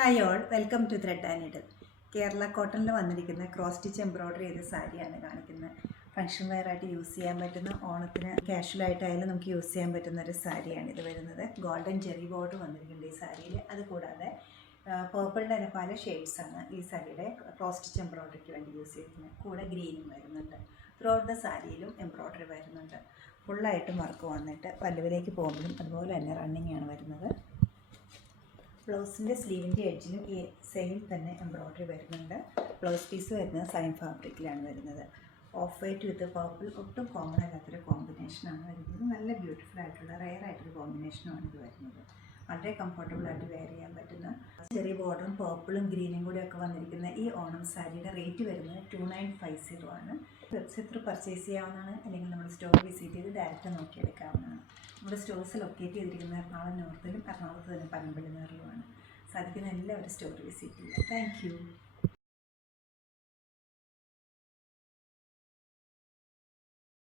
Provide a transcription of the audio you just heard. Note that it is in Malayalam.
Hi all, welcome to thread and needle. Kerala കോട്ടണിൽ വന്നിരിക്കുന്ന ക്രോസ് സ്റ്റിച്ച് എംബ്രോയ്ഡറി ചെയ്ത സാരിയാണ് കാണിക്കുന്നത്. ഫംഗ്ഷൻ വെയറായിട്ട് യൂസ് ചെയ്യാൻ പറ്റുന്ന, ഓണത്തിന് കാഷ്വലായിട്ടായാലും നമുക്ക് യൂസ് ചെയ്യാൻ പറ്റുന്ന ഒരു സാരിയാണ് ഇത് വരുന്നത്. ഗോൾഡൻ ജെറി ബോർഡർ വന്നിരിക്കുന്നുണ്ട് ഈ സാരിയിൽ. അതുകൂടാതെ പേർപ്പിളിൻ്റെ തന്നെ പല ഷെയ്ഡ്സാണ് ഈ സാരിയുടെ ക്രോസ് സ്റ്റിച്ച് എംബ്രോയ്ഡറിക്ക് വേണ്ടി യൂസ് ചെയ്തിരിക്കുന്നത്. കൂടെ ഗ്രീനും വരുന്നുണ്ട്. ത്രൂ ഔട്ട് ദ സാരിയിലും എംബ്രോയ്ഡറി വരുന്നുണ്ട്. ഫുള്ളായിട്ടും വർക്ക് വന്നിട്ട് പല്ലുവിലേക്ക് പോകുമ്പോഴും അതുപോലെ തന്നെ റണ്ണിങ് ആണ് വരുന്നത്. ബ്ലൗസിൻ്റെ സ്ലീവിൻ്റെ എഡ്ജിലും ഈ സെയിം തന്നെ എംബ്രോയ്ഡറി വരുന്നുണ്ട്. ബ്ലൗസ് പീസ് വരുന്നത് സൈൻ ഫാബ്രിക്കിലാണ് വരുന്നത്. ഓഫ് വൈറ്റ് വിത്ത് പർപ്പിൾ ഒട്ടും കോമൺ അല്ലാത്തൊരു കോമ്പിനേഷനാണ് വരുന്നത്. നല്ല ബ്യൂട്ടിഫുൾ ആയിട്ടുള്ള റെയർ ആയിട്ടൊരു കോമ്പിനേഷനുമാണ് ഇത് വരുന്നത്. വളരെ കംഫർട്ടബിൾ ആയിട്ട് വെയർ ചെയ്യാൻ പറ്റുന്ന ചെറിയ ബോർഡറും പർപ്പിളും ഗ്രീനും കൂടെ ഒക്കെ വന്നിരിക്കുന്ന ഈ ഓണം സാരിയുടെ റേറ്റ് വരുന്നത് 2950 ആണ്. വെബ്സൈറ്റ് ത്രൂ പർച്ചേസ് ചെയ്യാവുന്നതാണ്, അല്ലെങ്കിൽ നമ്മൾ സ്റ്റോർ വിസിറ്റ് ചെയ്ത് ഡയറക്റ്റ് നോക്കിയെടുക്കാവുന്നതാണ്. നമ്മുടെ സ്റ്റോഴ്സ് ലൊക്കേറ്റ് ചെയ്തിരിക്കുന്ന എറണാകുളം നോർത്തിലും എറണാകുളത്ത് തന്നെ പനമ്പള്ളി നേറിലുമാണ്. സാധിക്കുന്ന എല്ലാവരും സ്റ്റോർ വിസിറ്റ് ചെയ്യുക. Thank you.